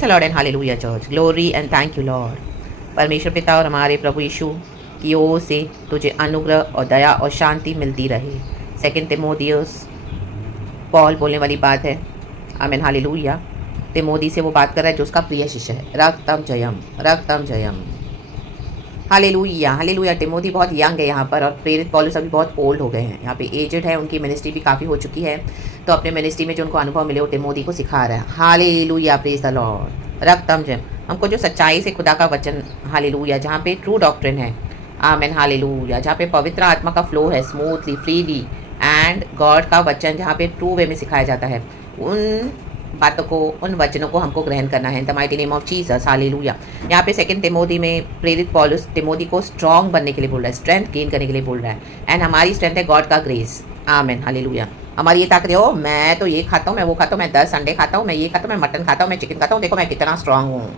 The Lord and hallelujah church, glory and thank you Lord. परमेश्वर पिता और हमारे प्रभु यीशु की ओर से तुझे अनुग्रह और दया और शांति मिलती रहे। 2 तिमोथियस पॉल बोलने वाली बात है। आमीन हालेलुया। तिमोथी से वो बात कर रहा है जो उसका प्रिय शिष्य है। रक्तम जयम, रक्तम जयम, हालेलुया हालेलुया। तिमोथी बहुत यंग है यहाँ पर, और प्रेरित पौलुस अभी बहुत ओल्ड हो गए हैं। यहाँ पे एजेड है, उनकी मिनिस्ट्री भी काफ़ी हो चुकी है। तो अपने मिनिस्ट्री में जो उनको अनुभव मिले वो तिमोथी को सिखा रहा है। Hallelujah, praise the Lord. रक्तम जयम, हमको जो सच्चाई से खुदा का वचन, हालेलुया, जहाँ पे ट्रू डॉक्ट्रिन है, आमीन हालेलुया, जहाँ पे पवित्र आत्मा का फ्लो है स्मूथली फ्रीली, एंड गॉड का वचन जहाँ पे ट्रू वे में सिखाया जाता है, उन बातों को, उन वचनों को हमको ग्रहण करना है। इन the mighty name of Jesus, hallelujah. यहाँ पे 2 तिमोथी में प्रेरित पौलुस तिमोथी को स्ट्रॉन्ग बनने के लिए बोल रहा है, स्ट्रेंथ गेन करने के लिए बोल रहा है। एंड हमारी स्ट्रेंथ है गॉड का ग्रेस। आमीन हालेलुया। हमारी ये ताकत हो, मैं तो ये खाता हूँ, मैं वो खाता हूँ, मैं 10 अंडे खाता हूँ, मैं ये खाता हूँ, मैं मटन खाता हूँ, मैं चिकन खाता हूँ, देखो मैं कितना स्ट्रांग हूँ।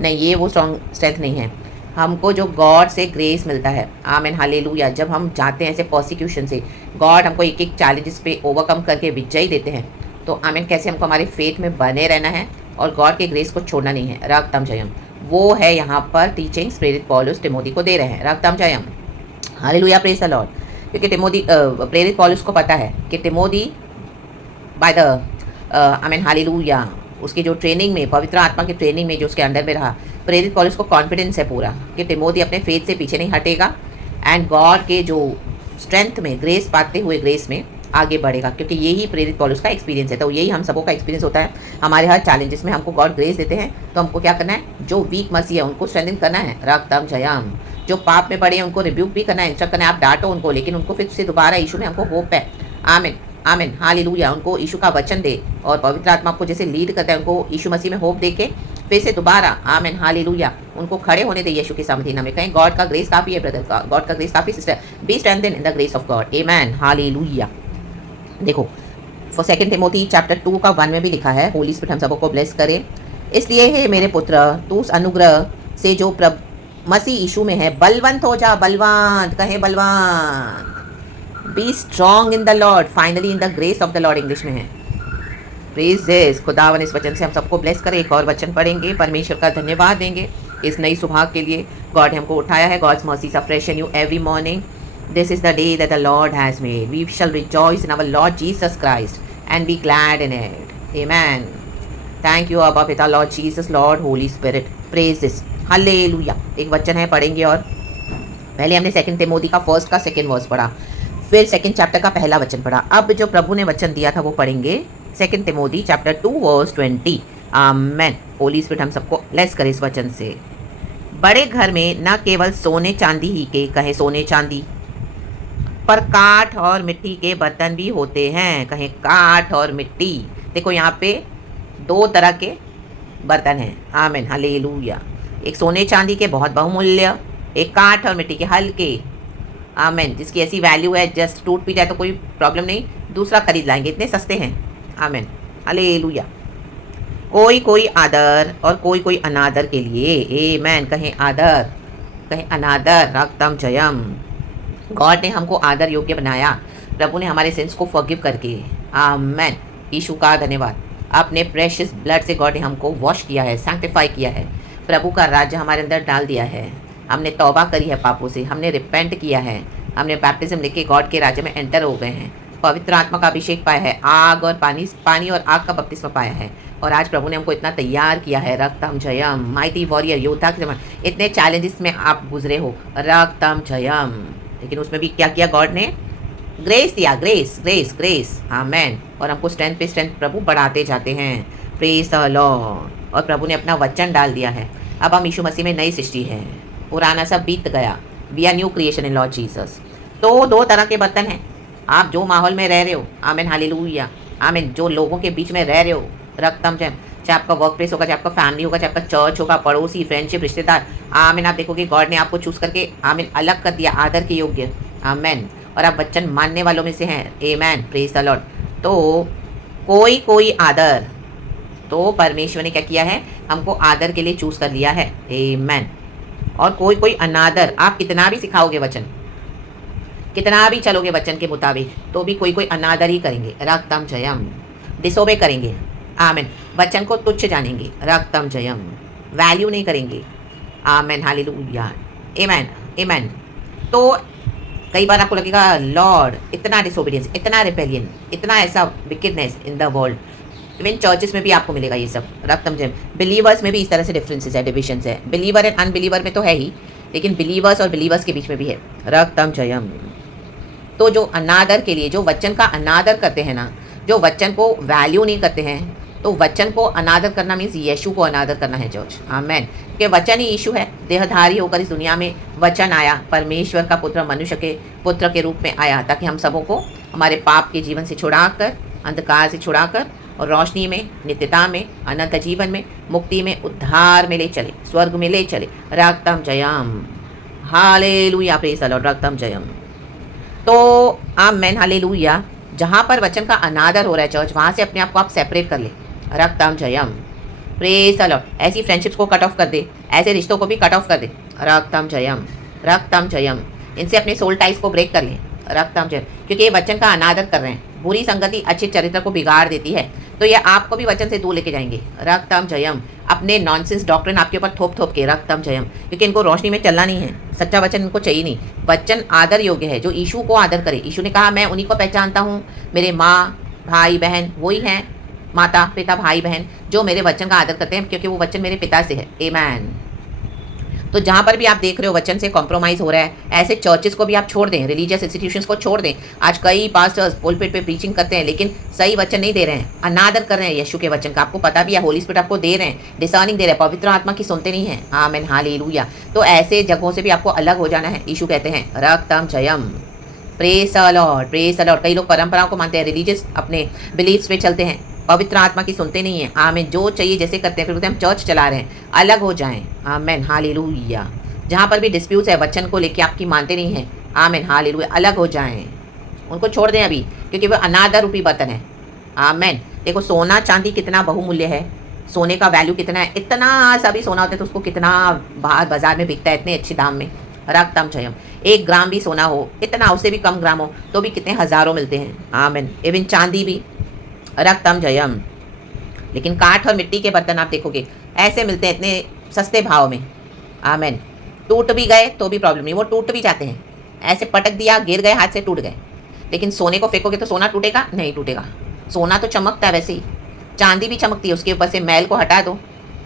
नहीं, ये वो स्ट्रॉन्ग स्ट्रेंथ नहीं है। हमको जो गॉड से ग्रेस मिलता है, आमीन हालेलुया, जब हम जाते हैं ऐसे प्रोसिक्यूशन से, गॉड हमको एक एक चैलेंजेस पे ओवरकम करके विजयी देते हैं। तो आमीन, कैसे हमको हमारे फेथ में बने रहना है और गॉड के ग्रेस को छोड़ना नहीं है। रक्तम जयम, वो है यहाँ पर टीचिंग्स प्रेरित पौलुस तिमोथी को दे रहे हैं। रक्तम Jayam, hallelujah, praise the Lord. क्योंकि तिमोथी, प्रेरित पौलुस को पता है कि तिमोथी बाय द आमीन हालेलुया, उसकी जो ट्रेनिंग में, पवित्र आत्मा की ट्रेनिंग में जो उसके अंडर में रहा, प्रेरित पौलुस को कॉन्फिडेंस है पूरा कि तिमोथी अपने फेथ से पीछे नहीं हटेगा, एंड गॉड के जो स्ट्रेंथ में, ग्रेस पाते हुए ग्रेस में आगे बढ़ेगा। क्योंकि यही प्रेरित पौलुस का एक्सपीरियंस है। तो यही हम सबों का एक्सपीरियंस होता है। हमारे हर चैलेंजेस में हमको गॉड ग्रेस देते हैं, तो हमको क्या करना है, जो वीक मसीह है उनको स्ट्रेंथन करना है। रक्तम जयम, जो पाप में पड़े हैं उनको रिब्यूक भी करना है, इंस्ट्रक्ट करना है। आप डांटो उनको, लेकिन उनको फिर से दोबारा यीशु में हमको होप है। आमीन आमीन हालेलुया। उनको यीशु का वचन दे, और पवित्र आत्मा आपको जैसे लीड करता है, उनको यीशु मसीह में होप दे के फिर से दोबारा, आमीन हालेलुया, उनको खड़े होने दे यीशु के सामने में। कहें गॉड का ग्रेस काफ़ी है ब्रदर, का गॉड का ग्रेस काफ़ी sister, be strengthen in the grace of God. आमीन हालेलुया। देखो, फॉर 2 तिमोथी चैप्टर 2 का 1 में भी लिखा है, होली स्पिरिट हम सबको ब्लेस करे। इसलिए हे मेरे पुत्र, तू उस अनुग्रह से जो मसीह यीशु में है बलवंत हो जा। बलवंत, कहे Balwant. Be strong in the Lord, finally in the grace of the Lord English में है। प्लीज दिस, खुदावन इस वचन से हम सबको ब्लेस करें। एक और वचन पढ़ेंगे, परमेश्वर का धन्यवाद देंगे इस नई सुबह के लिए। गॉड हमको उठाया है, God's mercies are fresh and new every morning. This is the day that the Lord has made. We shall rejoice in our Lord Jesus Christ and be glad in it. Amen. Thank you, Abba Pita, Lord Jesus, Lord, Holy Spirit. Praise this. Hallelujah. एक वचन है, पढ़ेंगे। और पहले हमने 2 तिमोथी का 1 का 2 verse पढ़ा, फिर 2 चैप्टर का पहला वचन पढ़ा। अब जो प्रभु ने वचन दिया था वो पढ़ेंगे, 2 तिमोथी चैप्टर 2 वर्स 20। आमेन। होली स्पिरिट हम सबको ब्लेस करे इस वचन से। बड़े घर में न केवल सोने चांदी ही के, कहे सोने चांदी, पर काठ और मिट्टी के बर्तन भी होते हैं। कहें काठ और मिट्टी। देखो यहाँ पे 2 तरह के बर्तन हैं। आमीन हालेलुया। एक सोने चांदी के बहुत बहुमूल्य, एक काठ और मिट्टी के हल्के। आमीन, जिसकी ऐसी वैल्यू है जस्ट टूट भी जाए तो कोई प्रॉब्लम नहीं, दूसरा खरीद लाएंगे, इतने सस्ते हैं। आमीन हालेलुया। कोई कोई आदर और कोई कोई अनादर के लिए। आमीन, कहें आदर, कहें अनादर। रक्तम जयम, गॉड ने हमको आदर योग्य बनाया, प्रभु ने हमारे सिंस को फॉरगिव करके। आमेन, यीशु का धन्यवाद। अपने प्रेशियस ब्लड से गॉड ने हमको वॉश किया है, सैंक्टिफाई किया है, प्रभु का राज्य हमारे अंदर डाल दिया है। हमने तौबा करी है पापों से, हमने रिपेंट किया है, हमने बैप्टिज्म लेके गॉड के राज्य में एंटर हो गए हैं, पवित्र आत्मा का अभिषेक पाया है, आग और पानी और आग का बपतिस्मा पाया है। और आज प्रभु ने हमको इतना तैयार किया है। रक्तम जयम, माइटी वॉरियर, योद्धा के समान। इतने चैलेंजेस में आप गुजरे हो, रक्तम जयम, लेकिन उसमें भी क्या किया गॉड ने, ग्रेस दिया, ग्रेस ग्रेस ग्रेस। आमेन। और हमको स्ट्रेंथ पे स्ट्रेंथ प्रभु बढ़ाते जाते हैं। Praise the Lord. और प्रभु ने अपना वचन डाल दिया है। अब हम यीशु मसीह में नई सृष्टि है, पुराना सब बीत गया। We are new creation in Lord Jesus. तो 2 तरह के बर्तन हैं। आप जो माहौल में रह रहे हो, आमीन हालेलुया, आमीन, जो लोगों के बीच में रह रहे हो, रक्तम जयम, चाहे आपका वर्क प्लेस होगा, चाहे आपका फैमिली होगा, चाहे आपका चर्च होगा, पड़ोसी, फ्रेंडशिप, रिश्तेदार, आमीन, आप देखोगे गॉड ने आपको चूज करके, आमीन, अलग कर दिया आदर के योग्य। आमीन। और आप वचन मानने वालों में से हैं। आमीन, प्रेज द लॉर्ड। तो कोई कोई आदर, तो परमेश्वर ने क्या किया है, हमको आदर के लिए चूज कर लिया है। आमीन। और कोई कोई अनादर, आप कितना भी सिखाओगे वचन, कितना भी चलोगे वचन के मुताबिक, तो भी कोई कोई अनादर ही करेंगे। रक्तम जयम, डिसोबे करेंगे। आमेन। वचन को तुच्छ जानेंगे, रक्तम जयम, वैल्यू नहीं करेंगे। आमेन, हालेलुया, आमेन, आमेन। तो कई बार आपको लगेगा लॉर्ड इतना डिसोबीडियंस, इतना रिपेलियन, इतना ऐसा wickedness in the world. Even churches में भी आपको मिलेगा ये सब, रक्तम जयम। बिलीवर्स में भी इस तरह से डिफरेंसेस है, डिविजन्स है। बिलीवर एंड अनबिलीवर में तो है ही, लेकिन बिलीवर्स और बिलीवर्स के बीच में भी है, रक्तम जयम। तो जो अनादर के लिए, जो वचन का अनादर करते हैं ना, जो वचन को वैल्यू नहीं करते हैं, तो वचन को अनादर करना मीन्स यीशु को अनादर करना है चर्च। आमेन। कि वचन ही यीशु है, देहधारी होकर इस दुनिया में वचन आया, परमेश्वर का पुत्र मनुष्य के पुत्र के रूप में आया, ताकि हम सबों को हमारे पाप के जीवन से छुड़ाकर, अंधकार से छुड़ाकर और रोशनी में, नित्यता में, अनंत जीवन में, मुक्ति में, उद्धार में ले चले, स्वर्ग में ले चले। रक्तम Jayam, hallelujah, praise the Lord, रक्तम जयम। तो आमेन, हालेलुया। जहाँ पर वचन का अनादर हो रहा है चर्च, वहाँ से अपने आप को आप सेपरेट कर ले, रक्तम जयम, प्रेज़ द लॉर्ड। ऐसी फ्रेंडशिप्स को कट ऑफ कर दे, ऐसे रिश्तों को भी कट ऑफ कर दे, रक्तम जयम, रक्तम जयम। इनसे अपने सोल टाइज को ब्रेक कर ले, रक्तम जयम। क्योंकि ये वचन का अनादर कर रहे हैं। बुरी संगति अच्छे चरित्र को बिगाड़ देती है, तो ये आपको भी वचन से दूर लेके जाएंगे, रक्तम जयम। अपने नॉनसेंस डॉक्ट्रिन आपके ऊपर थोप थोप के, रक्तम जयम। क्योंकि इनको रोशनी में चलना नहीं है, सच्चा वचन इनको चाहिए नहीं। वचन आदर योग्य है, जो यीशु को आदर करे। यीशु ने कहा मैं उन्हीं को पहचानता हूँ, मेरे माँ भाई बहन वही हैं, माता पिता भाई बहन, जो मेरे वचन का आदर करते हैं, क्योंकि वो वचन मेरे पिता से है। आमेन। तो जहाँ पर भी आप देख रहे हो वचन से कॉम्प्रोमाइज़ हो रहा है, ऐसे चर्चेस को भी आप छोड़ दें, रिलीजियस इंस्टीट्यूशंस को छोड़ दें। आज कई पास्टर्स पुलपिट पे प्रीचिंग करते हैं, लेकिन सही वचन नहीं दे रहे हैं, अनादर कर रहे हैं यीशु के वचन का। आपको पता भी है, होली स्पिरिट आपको दे रहे हैं, डिसर्निंग दे रहे हैं, पवित्र आत्मा की सुनते नहीं हैं। आमीन, हालेलुया। तो ऐसे जगहों से भी आपको अलग हो जाना है। यीशु कहते हैं रक्तम जयम, praise the Lord, praise the Lord. कई लोग परंपराओं को मानते हैं, रिलीजियस अपने बिलीव्स पे चलते हैं, पवित्र आत्मा की सुनते नहीं हैं। आमीन। जो चाहिए जैसे करते हैं, फिर बोलते हैं हम चर्च चला रहे हैं, अलग हो जाएं। आमीन, हालेलुया। जहाँ पर भी डिस्प्यूट्स है वचन को लेके आपकी मानते नहीं हैं, आमीन, हालेलुया, अलग हो जाएं, उनको छोड़ दें अभी, क्योंकि वो अनादर रूपी बर्तन है। आमीन। देखो सोना चांदी कितना बहुमूल्य है, सोने का वैल्यू कितना है, इतना सा भी सोना होता है तो उसको कितना बाहर बाजार में बिकता है इतने अच्छे दाम में, रक्तम जयम। 1 ग्राम भी सोना हो, इतना उससे भी कम ग्राम हो, तो भी कितने हज़ारों मिलते हैं। आमीन। इवन चांदी भी, रक्तम जयम। लेकिन काठ और मिट्टी के बर्तन आप देखोगे ऐसे मिलते हैं इतने सस्ते भाव में। आमीन। टूट भी गए तो भी प्रॉब्लम नहीं, वो टूट भी जाते हैं, ऐसे पटक दिया, गिर गए, हाथ से टूट गए। लेकिन सोने को फेंकोगे तो सोना टूटेगा नहीं, टूटेगा। सोना तो चमकता है, वैसे ही चांदी भी चमकती है, उसके ऊपर से मैल को हटा दो।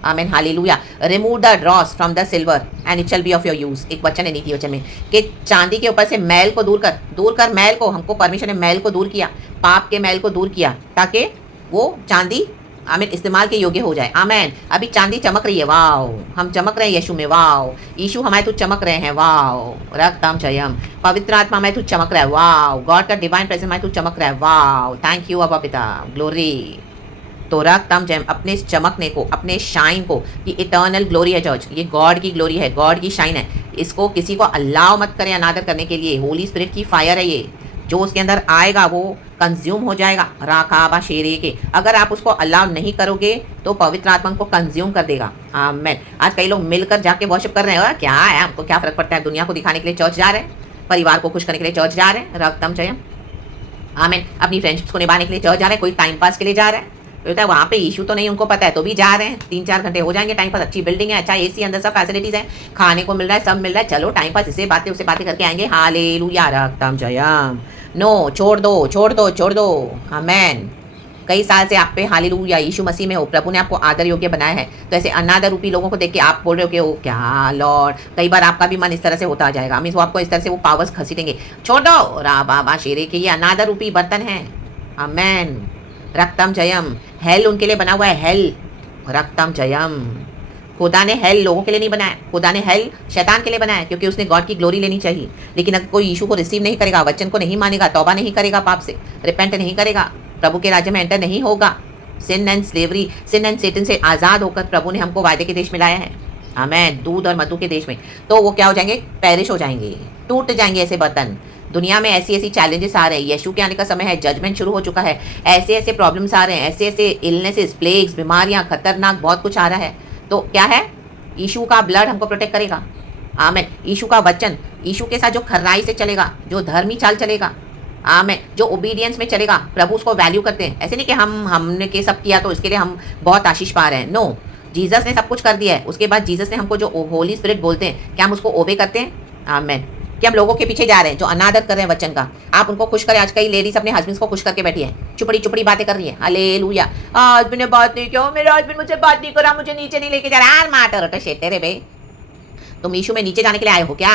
आमीन, hallelujah. Remove the dross from the silver and it shall be of your use. एक वचन है नीति वचन में कि चांदी के ऊपर से मैल को दूर कर मैल को, हमको परमेश्वर ने मैल को दूर किया, पाप के मैल को दूर किया, ताकि वो चांदी आमीन इस्तेमाल के योग्य हो जाए। आमीन। अभी चांदी चमक रही है, वाओ, हम चमक रहे हैं यीशु में, वाओ, यीशु हमारे तुझ चमक रहे हैं, वाओ, रक्तम जयम। पवित्र आत्मा हमारे तुझ चमक रहा है, वाओ, गॉड का डिवाइन प्रेजेंस हमारे तुझ चमक रहा है, वाओ, थैंक यू अब्बा पिता, ग्लोरी। तो रक्तम जयम, अपने चमकने को, अपने शाइन को, ये इटर्नल ग्लोरी है चर्च, ये गॉड की ग्लोरी है, गॉड की शाइन है। इसको किसी को अल्लाह मत करें अनादर करने के लिए। होली स्पिरिट की फायर है ये, जो उसके अंदर आएगा वो कंज्यूम हो जाएगा, राखाबा शेरे के। अगर आप उसको अलाउ नहीं करोगे तो पवित्र आत्मा को कंज्यूम कर देगा। आमीन। आज कई लोग मिलकर जाके वर्शिप कर रहे हैं, क्या है हमको क्या फर्क पड़ता है, दुनिया को दिखाने के लिए चर्च जा रहे हैं, परिवार को खुश करने के लिए चर्च जा रहे हैं, रक्तम जयम। आमीन। अपनी फ्रेंडशिप्स को निभाने के लिए चर्च जा रहे हैं, कोई टाइम पास के लिए जा रहे हैं, बोलता है वहाँ पे इशू तो नहीं उनको पता है तो भी जा रहे हैं। 3-4 घंटे हो जाएंगे टाइम पास, अच्छी बिल्डिंग है, अच्छा एसी, अंदर सब फैसिलिटीज़ है, खाने को मिल रहा है, सब मिल रहा है, चलो टाइम पास, इससे बातें उससे बातें करके आएंगे, हालेलुया, रक्तम जयम। नो, छोड़ दो, छोड़ दो, छोड़ दो। आमीन। कई साल से आप पे हालेलुया यीशु मसीह में हो, प्रभु ने आपको आदर योग्य बनाया है, तो ऐसे अनादर रूपी लोगों को देख के आप बोल रहे हो कि ओ क्या लॉर्ड, कई बार आपका भी मन इस तरह से होता जाएगा, मीन्स वो आपको इस तरह से वो पावर्स घसीटेंगे, छोड़ दो, रा बाबा शेरे के, ये अनादर रूपी बर्तन है। आमीन, रक्तम जयम। हेल उनके लिए बना हुआ है, हेल, रक्तम जयम। खुदा ने हेल लोगों के लिए नहीं बनाया, खुदा ने हेल शैतान के लिए बनाया, क्योंकि उसने गॉड की ग्लोरी लेनी चाहिए। लेकिन अगर कोई यीशु को रिसीव नहीं करेगा, वचन को नहीं मानेगा, तौबा नहीं करेगा, पाप से रिपेंट नहीं करेगा, प्रभु के राज्य में एंटर नहीं होगा। Sin and slavery, sin and Satan से आज़ाद होकर प्रभु ने हमको वायदे के देश में लाया है, आमीन, दूध और मधु के देश में। तो वो क्या हो जाएंगे, पेरिश हो जाएंगे, टूट जाएंगे ऐसे बर्तन। दुनिया में ऐसी ऐसी चैलेंजेस आ रहे हैं, यीशु के आने का समय है, जजमेंट शुरू हो चुका है, ऐसे ऐसे प्रॉब्लम्स आ रहे हैं, ऐसे ऐसे इलनेसेस, प्लेग्स, बीमारियां, खतरनाक बहुत कुछ आ रहा है। तो क्या है, यीशु का ब्लड हमको प्रोटेक्ट करेगा। आमीन। यीशु का वचन, यीशु के साथ जो खराई से चलेगा, जो धर्मी चाल चलेगा, आमेन। जो ओबीडियंस में चलेगा, प्रभु उसको वैल्यू करते हैं। ऐसे नहीं कि हमने के सब किया तो इसके लिए हम बहुत आशीष पा रहे हैं। नो, जीसस ने सब कुछ कर दिया है। उसके बाद जीसस ने हमको जो होली स्पिरिट बोलते हैं, क्या हम उसको ओबे करते हैं? आमेन। कि हम लोगों के पीछे जा रहे हैं जो अनादर कर रहे हैं वचन का, आप उनको खुश करें। आज कई लेडीज अपने हस्बैंड्स को खुश करके बैठी है, चुपड़ी चुपड़ी बातें कर रही है। हालेलुया। आज मैंने बात नहीं किया, मेरा हस्बैंड मुझसे बात नहीं करा, मुझे नीचे नहीं लेके जा रहा। यार माटर शेटे रे बे, तुम यीशु में नीचे जाने के लिए आए हो क्या?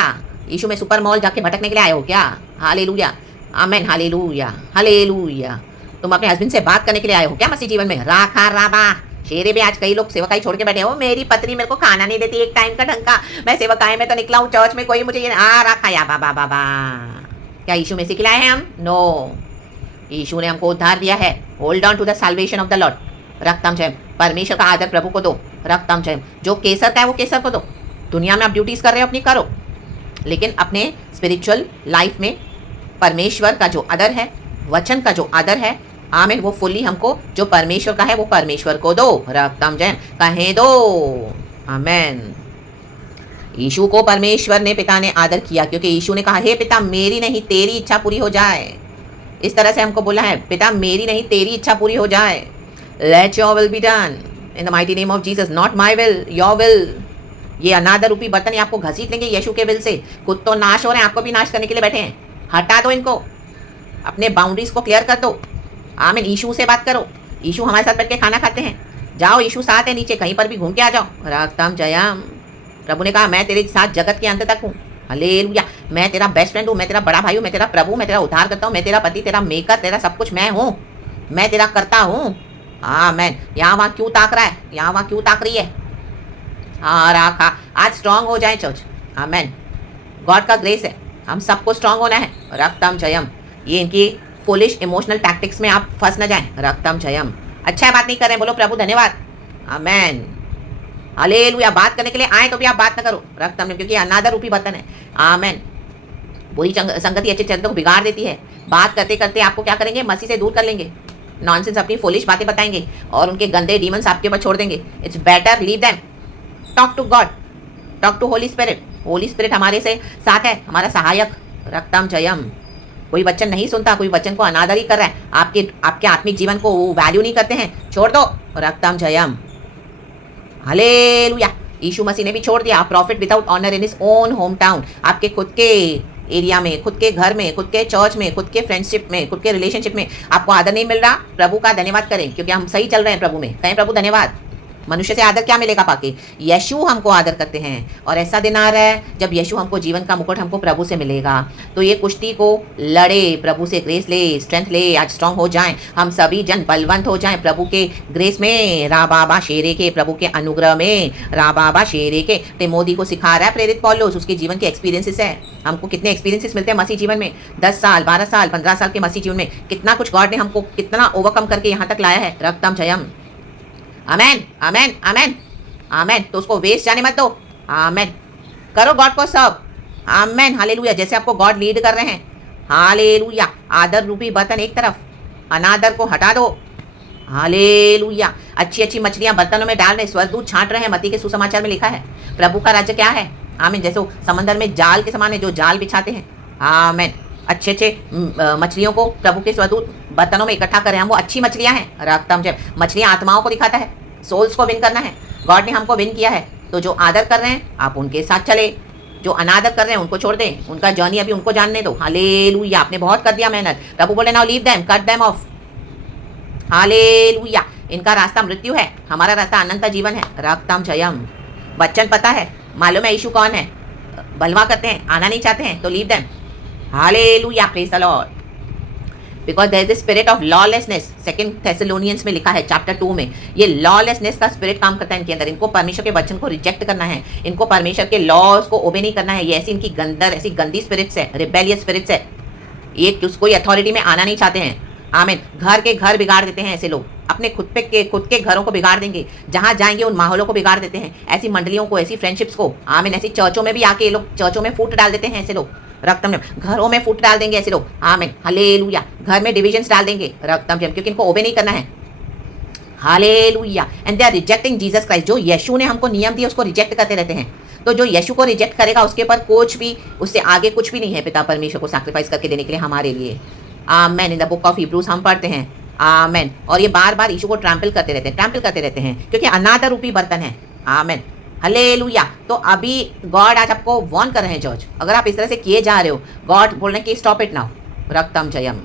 यीशु में सुपर मॉल जाके भटकने के लिए आए हो क्या? हालेलुया, आमेन, हालेलुया, हालेलुया। तुम अपने हस्बैंड से बात करने के लिए आए हो क्या मसीह जीवन में? राखा राबा शेरे भी। आज कई लोग सेवकाई छोड़ के बैठे हो, मेरी पत्नी मेरे को खाना नहीं देती एक टाइम का ढंग का, मैं सेवकाई में तो निकला हूँ, चर्च में कोई मुझे ये रखा या बाबा बाबा। क्या यीशु में से खिलाए हैं हम? नो, यीशु ने हमको उद्धार दिया है। Hold on to the salvation of the Lord. रक्तम जय, परमेश्वर का आदर प्रभु को दो। रक्तम जय, जो केसर का है वो केसर को दो। दुनिया में आप ड्यूटीज कर रहे हो अपनी करो, लेकिन अपने स्पिरिचुअल लाइफ में परमेश्वर का जो आदर है, वचन का जो आदर है, आमीन, वो फुल्ली हमको जो परमेश्वर का है वो परमेश्वर को दो। रक्तम जय कहें दो। आमीन। यीशु को परमेश्वर ने, पिता ने आदर किया, क्योंकि यीशु ने कहा हे पिता मेरी नहीं तेरी इच्छा पूरी हो जाए। इस तरह से हमको बोला है, पिता मेरी नहीं तेरी इच्छा पूरी हो जाए। Let your will be done in the mighty name of Jesus, not my will, your will. ये अनादर रूपी बर्तन ये आपको घसीट लेंगे यीशु के विल से। खुद तो नाश हो रहे हैं, आपको भी नाश करने के लिए बैठे हैं। हटा दो इनको, अपने बाउंड्रीज को क्लियर कर दो। आमीन। यीशु से बात करो। यीशु हमारे साथ बैठ के खाना खाते हैं, जाओ यीशु साथ है, नीचे कहीं पर भी घूम के आ जाओ। रागताम जयम। प्रभु ने कहा मैं तेरे साथ जगत के अंत तक हूँ। हालेलुया। मैं तेरा बेस्ट फ्रेंड हूँ, मैं तेरा बड़ा भाई हूँ, मैं तेरा प्रभु, मैं तेरा उद्धार करता हूँ, मैं तेरा पति, तेरा मेकर, तेरा सब कुछ मैं हूँ, मैं तेरा करता हूँ। आमीन। यहाँ वहाँ क्यों ताक रहा है? यहाँ वहाँ क्यों ताक रही है? हाँ राखा। आज स्ट्रांग हो जाए चर्च। आमीन। गॉड का ग्रेस है, हम सबको स्ट्रांग होना है। रक्तम जयम। ये इनकी फुलिश इमोशनल टैक्टिक्स में आप फंस न जाएं। रक्तम जयम। अच्छा बात नहीं कर रहे हैं, बोलो प्रभु धन्यवाद। आमीन। हालेलुया। बात करने के लिए आए तो भी आप बात न करो। रक्तम, क्योंकि अनादर रूपी बर्तन है। आमीन। बुरी संगति अच्छे चरित्र को बिगाड़ देती है। बात करते करते आपको क्या करेंगे? मसीह से दूर कर लेंगे, नॉनसेंस अपनी फुलिश बातें बताएंगे और उनके गंदे डीमंस आपके ऊपर छोड़ देंगे। It's better leave them, talk to God, talk to Holy Spirit. Holy Spirit हमारे से साथ है, हमारा सहायक। रक्तम जयम। कोई वचन नहीं सुनता, कोई वचन को अनादर ही कर रहा है, आपके आत्मिक जीवन को वैल्यू नहीं करते हैं, छोड़ दो। रक्तम जयम। हालेलुया। यीशु मसीह ने भी छोड़ दिया। Prophet without honour in his own home town. आपके खुद के एरिया में, खुद के घर में, खुद के चर्च में, खुद के फ्रेंडशिप में, खुद के रिलेशनशिप में आपको आदर नहीं मिल रहा, प्रभु का धन्यवाद करें, क्योंकि हम सही चल रहे हैं प्रभु में। कहें प्रभु धन्यवाद। मनुष्य से आदर क्या मिलेगा पाके? यीशु हमको आदर करते हैं, और ऐसा दिन आ रहा है जब यीशु हमको जीवन का मुकुट हमको प्रभु से मिलेगा। तो ये कुश्ती को लड़े, प्रभु से ग्रेस ले, स्ट्रेंथ ले, आज स्ट्रांग हो जाएं, हम सभी जन बलवंत हो जाएं प्रभु के ग्रेस में, राबाबा शेरे के, प्रभु के अनुग्रह में, राबाबा शेरे के। तिमोथी को सिखा रहा है प्रेरित पौलुस, उसके जीवन के एक्सपीरियंसेस है। हमको कितने एक्सपीरियंसेस मिलते हैं मसीह जीवन में, 10 साल, 12 साल, 15 साल के मसीह जीवन में कितना कुछ गॉड ने हमको कितना ओवरकम करके यहाँ तक लाया है। रक्तम जयम। आमेन, आमेन, आमेन, आमेन। तो उसको वेस्ट जाने मत दो। आमेन। करो गॉड को सर्व। आमेन। हालेलुया। जैसे आपको गॉड लीड कर रहे हैं। हालेलुया। आदर रूपी बर्तन एक तरफ, अनादर को हटा दो। हालेलुया। अच्छी अच्छी मछलियां बर्तनों में डाल रहे, स्वर्गदूत छांट रहे हैं। मत्ती के सुसमाचार में लिखा है प्रभु का राज्य क्या है? आमीन। जैसे समंदर में जाल के समान है, जो जाल बिछाते हैं। आमीन। अच्छे अच्छे मछलियों को प्रभु के स्वर्गदूत बर्तनों में इकट्ठा कर रहे हैं, वो अच्छी मछलियां हैं। रक्तम जय। मछलियां आत्माओं को दिखाता है, सोल्स को विन करना है। गॉड ने हमको विन किया है, तो जो आदर कर रहे हैं आप उनके साथ चले, जो अनादर कर रहे हैं उनको छोड़ दें, उनका जर्नी अभी उनको जानने दो। हालेलुया। आपने बहुत कर दिया मेहनत, प्रभु बोले now leave them, cut them of. Hallelujah. इनका रास्ता मृत्यु है, हमारा रास्ता अनंत जीवन है। रक्तम जयम। वचन पता है, मालूम है यीशु कौन है, बलवा करते हैं, आना नहीं चाहते हैं, तो leave them. Hallelujah. Praise the Lord. Because there is the spirit of lawlessness. 2 Thessalonians में लिखा है चैप्टर 2 में, ये लॉलेसनेस का स्पिरिट काम करता है इनके अंदर। इनको परमेश्वर के वचन को रिजेक्ट करना है, इनको परमेश्वर के लॉज को ओबे नहीं करना है। ये ऐसी इनकी ऐसी गंदी स्पिरिट्स है, रिबेलियस स्पिरिट्स है। ये कोई अथॉरिटी में आना नहीं चाहते हैं। आमीन। घर के घर बिगाड़ देते हैं ऐसे लोग, अपने खुद के घरों को बिगाड़ देंगे, जहां जाएंगे उन माहौलों को बिगाड़ देते हैं, ऐसी मंडलियों को, ऐसी फ्रेंडशिप्स को। आमीन। ऐसी चर्चों में भी आके ये लोग चर्चों में फूट डाल देते हैं ऐसे लोग। रक्तम जम। घरों में फूट डाल देंगे ऐसे लोग। आमीन। हालेलुया। घर में डिविजन्स डाल देंगे। रक्तम जम। क्योंकि इनको ओबे नहीं करना है। Hallelujah. And they are rejecting Jesus Christ. जो यीशु ने हमको नियम दिए उसको रिजेक्ट करते रहते हैं। तो जो यीशु को रिजेक्ट करेगा उसके ऊपर कुछ भी, उससे आगे कुछ भी नहीं है पिता परमेश्वर को सैक्रिफाइस करके देने के लिए हमारे लिए। Amen. In the book of Hebrews हम पढ़ते हैं, आमेन। और ये बार बार यीशु को ट्रैम्पल करते रहते हैं क्योंकि अनाथ रूपी बर्तन है, आमेन, हालेलुया। तो अभी गॉड आज आपको वार्न कर रहे हैं चर्च, अगर आप इस तरह से किए जा रहे हो, गॉड बोल रहे हैं कि स्टॉप इट नाउ, रक्तम जयम,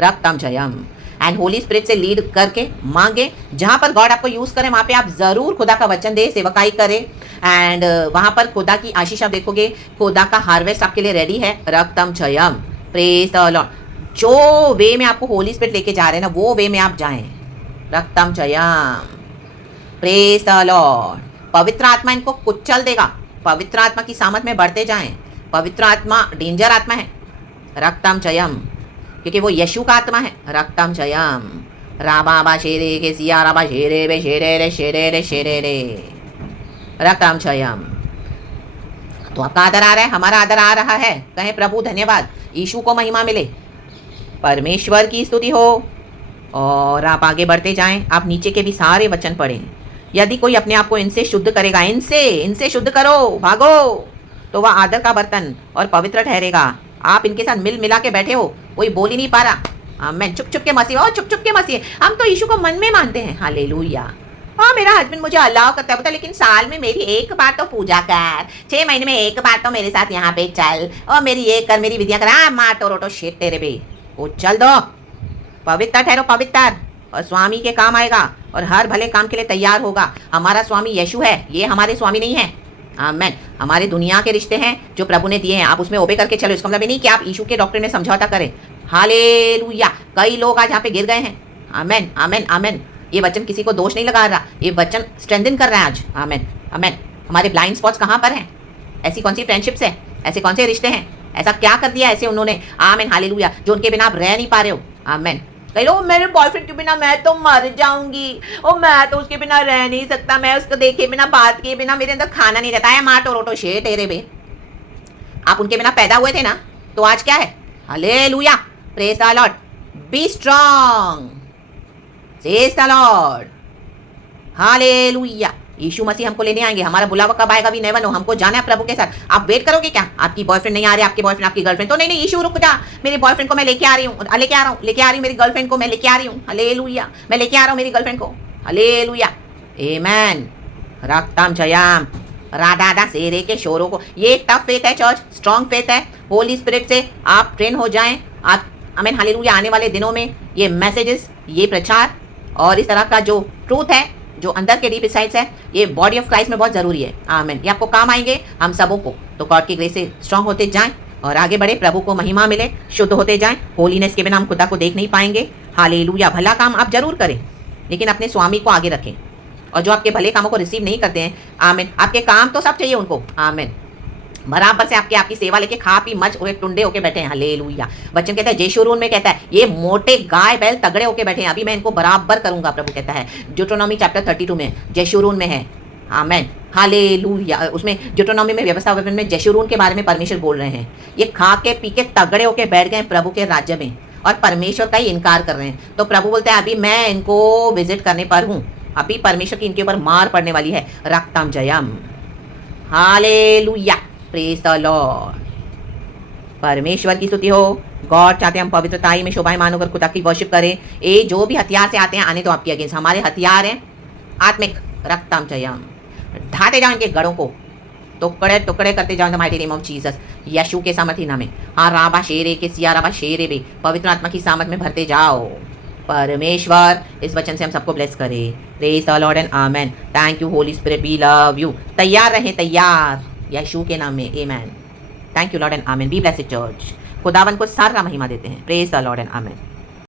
रक्तम जयम। एंड होली स्पिरिट से लीड करके मांगे, जहां पर गॉड आपको यूज करे वहां पे आप जरूर खुदा का वचन दे, सेवकाई करें, एंड वहां पर खुदा की आशीष आप देखोगे, खुदा का हार्वेस्ट आपके लिए रेडी है, रक्तम जयम, प्रेज द लॉर्ड। जो वे में आपको होली स्पिरिट लेके जा रहे हैं ना, वो वे में आप जाएं, रक्तम जयम, प्रेज द लॉर्ड। पवित्र आत्मा इनको कुचल देगा, पवित्र आत्मा की सामत में बढ़ते जाएं। पवित्र आत्मा डेंजर आत्मा है, रक्तम जयम, क्योंकि वो यशु का आत्मा है, रक्तम जयम। राबा शेरे के सिया राबा शेरे बे शेरे रे शेरे रे शेरे रे, रक्तम जयम। तो आपका आदर आ रहा है, हमारा आदर आ रहा है, कहें प्रभु धन्यवाद, यीशु को महिमा मिले, परमेश्वर की स्तुति हो। और आप आगे बढ़ते जाएं, आप नीचे के भी सारे वचन पढ़ें। यदि कोई अपने आप को इनसे शुद्ध करेगा, इनसे शुद्ध करो, भागो, तो वह आदर का बर्तन और पवित्र ठहरेगा। आप इनके साथ मिल मिला के बैठे हो, कोई बोल ही नहीं पा रहा, मैं चुप चुप के मसीह, और चुप चुप के मसीह, हम तो यीशु को मन में मानते हैं, हालेलुया। हाँ, मेरा हस्बैंड मुझे अलाउ करता है, लेकिन साल में मेरी एक बार तो पूजा कर, 6 महीने में एक बार तो मेरे साथ यहाँ पे चल, और मेरी ये कर, मेरी विधियाँ कर, हाँ माँ तो रोटो शेट तेरे बे, वो चल दो, पवित्र ठहरो, पवित्र, और स्वामी के काम आएगा और हर भले काम के लिए तैयार होगा। हमारा स्वामी यीशु है, ये हमारे स्वामी नहीं है, आमेन। हमारे दुनिया के रिश्ते हैं जो प्रभु ने दिए हैं, आप उसमें ओबे करके चलो। इसका मतलब नहीं कि आप यीशु के डॉक्ट्रिन में समझौता करें, हालेलुया। कई लोग आज यहाँ पे गिर गए हैं, आमेन, आमेन, आमेन। ये वचन किसी को दोष नहीं लगा रहा, ये वचन स्ट्रेंथन कर रहा है आज, आमेन, आमेन। हमारे ब्लाइंड स्पॉट्स कहाँ पर हैं? ऐसी कौन सी फ्रेंडशिप्स है, ऐसे कौन से रिश्ते हैं, ऐसा क्या कर दिया ऐसे उन्होंने, आमेन, हालेलुया, जो उनके बिना आप रह नहीं पा रहे हो, आमेन। कई लोग, मेरे बॉयफ्रेंड के बिना मैं तो मर जाऊंगी, और मैं तो उसके बिना रह नहीं सकता, मैं उसको देखे बिना, बात किए बिना मेरे अंदर खाना नहीं रहता है, माटो रोटो शे तेरे बे। आप उनके बिना पैदा हुए थे ना, तो आज क्या है, hallelujah, praise the Lord, be strong, praise the Lord, hallelujah. यीशु मसीह हमको लेने आएंगे, हमारा बुलावा कब आएगा भी नेवर नो, हमको जाना है प्रभु के साथ। आप वेट करोगे क्या? आपकी बॉयफ्रेंड नहीं आ रहे, आपके बॉयफ्रेंड, आपकी गर्लफ्रेंड, तो नहीं नहीं यीशु रुक जा, मेरे बॉयफ्रेंड को मैं लेके आ रही हूँ, लेके आ रही हूँ, मेरी गर्लफ्रेंड को मैं लेके आ रही हूँ, हालेलुया, मैं लेके आ रहा हूँ मेरी गर्लफ्रेंड को, हालेलुया, आमेन, रक्तम जयम, राधा सेरे के शोरों को। ये टफ फेथ है चर्च, स्ट्रॉन्ग फेथ है, होली स्पिरिट से आप ट्रेन हो जाएं, आप, आमेन, हालेलुया। आने वाले दिनों में ये मैसेजेस, ये प्रचार और इस तरह का जो ट्रूथ है, जो अंदर के डीप साइड्स है, ये बॉडी ऑफ क्राइस्ट में बहुत जरूरी है, आमेन। ये आपको काम आएंगे, हम सबों को। तो गॉड की ग्रेस से स्ट्रांग होते जाएं और आगे बढ़े, प्रभु को महिमा मिले, शुद्ध होते जाएं। होलीनेस के बिना हम खुदा को देख नहीं पाएंगे, हालेलुया। भला काम आप जरूर करें, लेकिन अपने स्वामी को आगे रखें, और जो आपके भले कामों को रिसीव नहीं करते हैं, आमेन, आपके काम तो सब चाहिए उनको, आमेन, बराबर से आपकी सेवा लेके खा पी मच टुंडे होके बैठे हैं, हालेलुया। वचन कहता है, जेशुरून में कहता है, ये मोटे गाय बैल तगड़े होके बैठे हैं, अभी मैं इनको बराबर करूंगा, प्रभु कहता है। ड्यूटेरोनॉमी चैप्टर 32 में जेशुरून में है, आमेन, हालेलुया। उसमें ड्यूटेरोनॉमी में, व्यवस्था में जेशुरून के बारे में परमेश्वर बोल रहे हैं। ये खा के पी के तगड़े होके बैठ गए प्रभु के राज्य में, और परमेश्वर का ही इनकार कर रहे हैं। तो प्रभु बोलते हैं, अभी मैं इनको विजिट करने पर हूँ, अभी परमेश्वर की इनके ऊपर मार पड़ने वाली है, रक्तम Jayam, hallelujah, praise the Lord. परमेश्वर की स्तुति हो। गॉड चाहते हैं हम पवित्रताई में शोभायमान होकर खुदा की वर्शिप करें। ये जो भी हथियार से आते हैं, आने तो आपके अगेंस्ट, हमारे हथियार हैं आत्मिक, रक्तम जयम, ढाते जाओ इनके गढ़ों को, टुकड़े टुकड़े करते जाओ in the mighty name of Jesus, यीशु के सामर्थी नाम में। हाँ, राबा शेरे के सिया राबा शेरे बे, पवित्र आत्मा की सामर्थ में भरते जाओ। परमेश्वर इस वचन से हम सबको ब्लेस करे। Praise the Lord and amen. Thank you Holy Spirit, we love you. तैयार रहें, तैयार, यीशु के नाम में, amen. Thank you Lord and amen. Be blessed church. खुदावन को सारा महिमा देते हैं। Praise the Lord and amen.